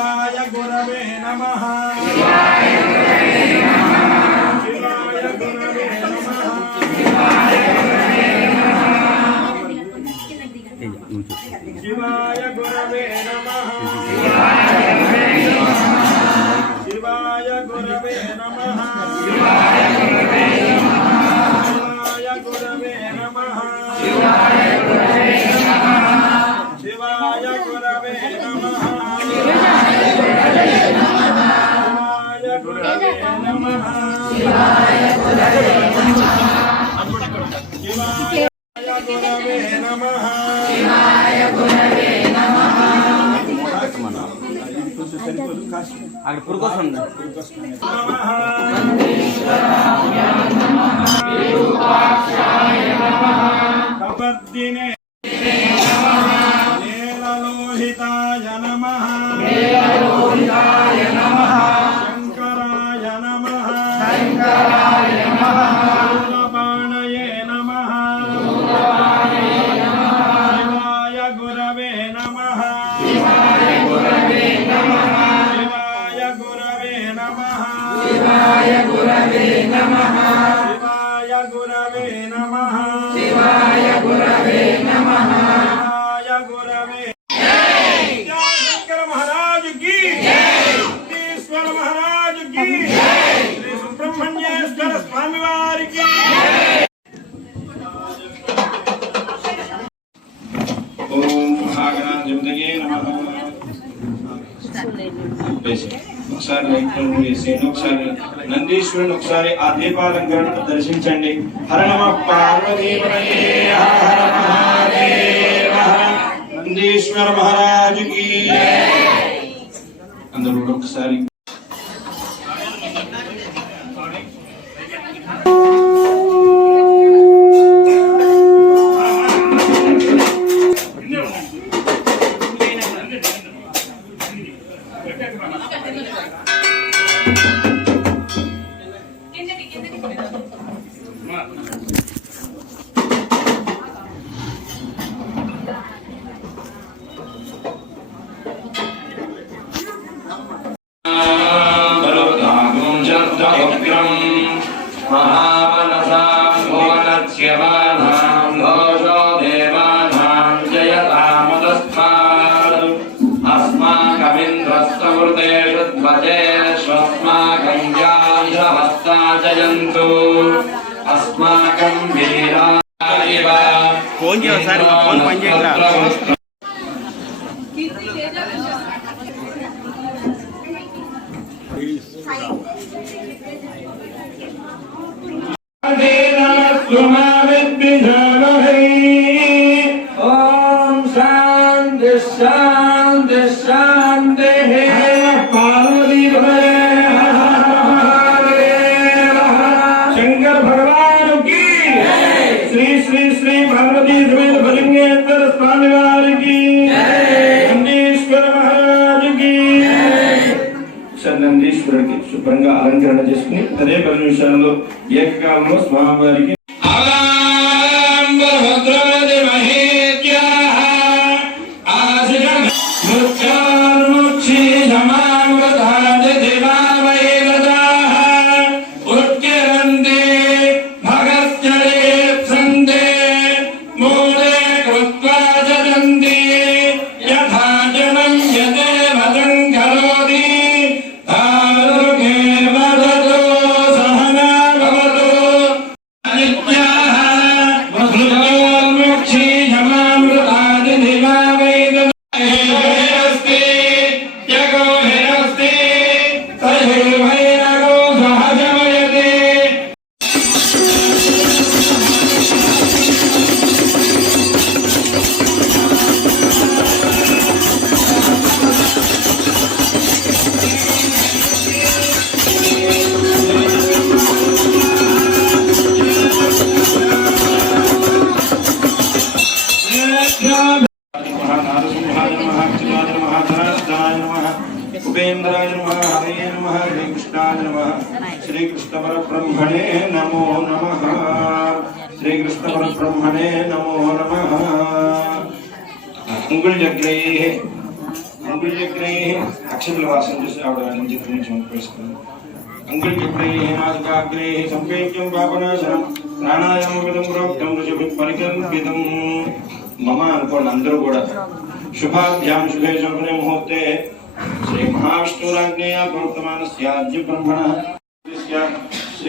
शिवाय गुरवे नमः। शिवाय गुरवे नमः। शिवाय गुरवे नमः। शिवाय గురవే నమ. అక్కడ పురుకొస్తుంది కబర్దినే. నీలలోహితాయ నమ శంకరాయ నమ. శంకరాయ నమ. नमः शिवाय गुरवे नमः। शिवाय गुरवे नमः शिवाय गुरवे नमः शिवाय गुरवे शंकर महाराज की ईश्वर महाराज की श्री सुब्रह्मण्येश्वर स्वामी वार की ओम भागना ज़िंदगी नमः ఒకసారి లైట్లో వేసేయండి ఒకసారి నందీశ్వరుని ఒకసారి ఆ దీపాలంకరణను దర్శించండి. హరణమ పార్వతీ నందీశ్వర మహారాజుకి. అందరూ ఒకసారి Ah, uh, but I'm going to jump down, jump down. Ah. Phone చేయండి సార్ మా ఫోన్ పని చేయట్లా ఓం శాంతి శాంతి శాంతి. అలంకరణ చేసుకుని అనేక నిమిషాల్లో ఏకకాలంలో స్వామివారికి శ్రీకృష్ణ పరబ్రహ్మణే నమో నమ శ్రీకృష్ణ పరబ్రహ్మణే నమో నమ అంగుళ్యగ్రై అంగుళ్యగ్రై అక్షరుల వాసన చూసి ఆవిడ నుంచి నుంచి వేసుకున్నాం అంగుళ్యగ్రై నాసికాగ్రై సంపేత్యం పాపనాశనం ప్రాణాయామవిధం ప్రోక్తం ఋషభి పరికల్పితం మమ అనుకోండి అందరూ కూడా శుభాభ్యాం శుభే శుభనే ముహూర్తే శ్రీ మహావిష్ణురాజ్ఞయా ప్రోక్తమానస్యాద్య బ్రహ్మణ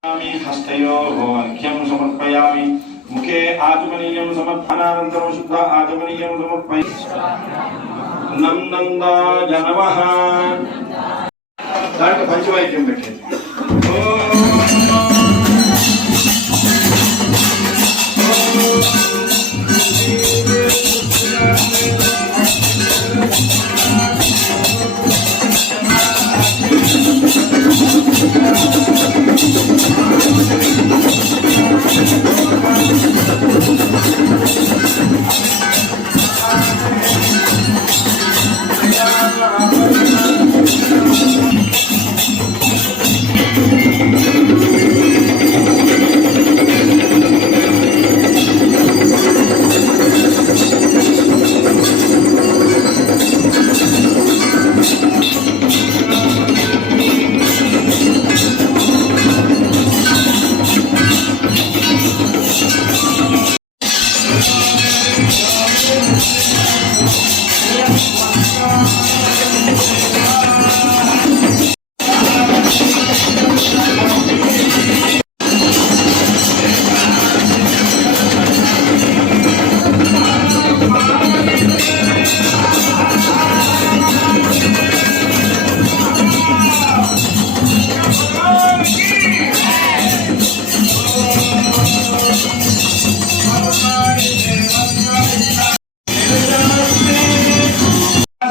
వైణవగోత్రోద్య నామదేవత్య వైణవగోత్రోద్భవస్య కేదారేశ్వరే ఆశ్రీష్ణామధయ శ్రీష్ణామధయ నాగలక్ష్మీ కృష్ణామి హస్తయోः अर्घ्यं समर्पयामि मुखे आचमनीयं समर्पणानन्तरं शुद्ध आचमनीयं समर्पयामि నందందాయ నమః దాంట్లో పంచవాద్యం పెట్టేది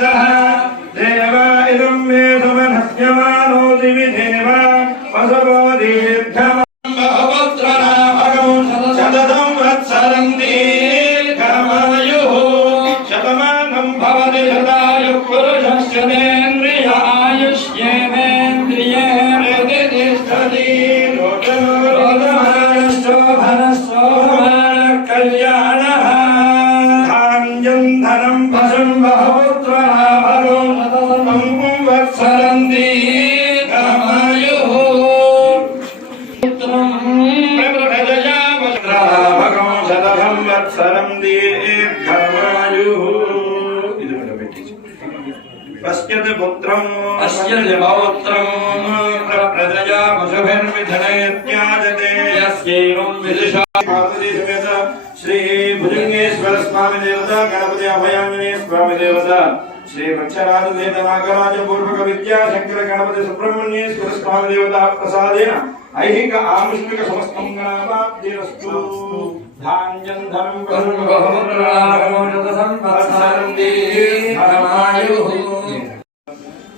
దేవ ఇదం మే సమనస్యమానో దివి దేవ వసవో దీర్ఘమహవత్రనాభగం శతదం వత్సరం దీర్ఘమాయుః శతమానం భవతి శతాయుః పురుషస్యేంద్రియాయుష్యేంద్రియే ప్రతిష్టతి కళ్యాణः భగం శతభం వత్సరం దీర్ఘమాయుః ఇది కూడా పెట్టేసి పశ్యతి పుత్రం పశ్యతి పౌత్రం ప్రజయా పశుభిర్విధనయత్యాజతే యస్యైవం విదుషా పార్వతీ సమేత శ్రీ భుజంగేశ్వర స్వామి దేవత గణపతి అభయాంజనేయ స్వామి దేవత శ్రీ వృక్షరాజ దేత నాగరాజ పూర్వక విద్యా శంకర గణపతి సుబ్రహ్మణ్యేశ్వర స్వామి దేవత ప్రసాదేన ఐహిక ఆముష్మిక సమస్తం గణాపాబ్ధిరస్తు ధాన్యం ధనం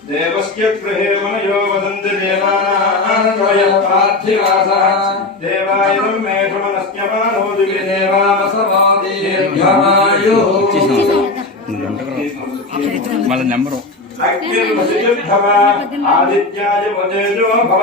దేవస్య గృహే మనయో వదంతి దేవానాయ పార్థివాసః దేవాయనం మేఘమనస్యమానో దివి వాళ్ళ నెంబరు. ఆదిత్యాయ వదేజో భవ.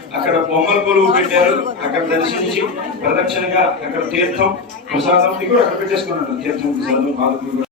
అక్కడ బొమ్మల కొలువు పెట్టారు. అక్కడ దర్శించి ప్రదక్షిణగా అక్కడ తీర్థం ప్రసాదం కూడా అక్కడ పెట్టేసుకున్నాడు. తీర్థం ప్రసాదం పాదకులు